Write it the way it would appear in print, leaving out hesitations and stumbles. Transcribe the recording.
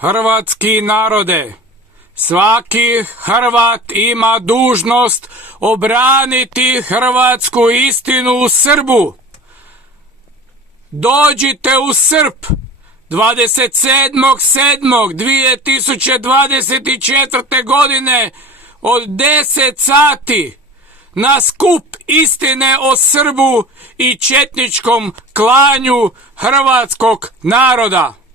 Hrvatski narode, svaki Hrvat ima dužnost obraniti hrvatsku istinu u Srbu. Dođite u Srp 27.7.2024. godine od 10 sati na skup istine o Srbu i četničkom klanju hrvatskog naroda.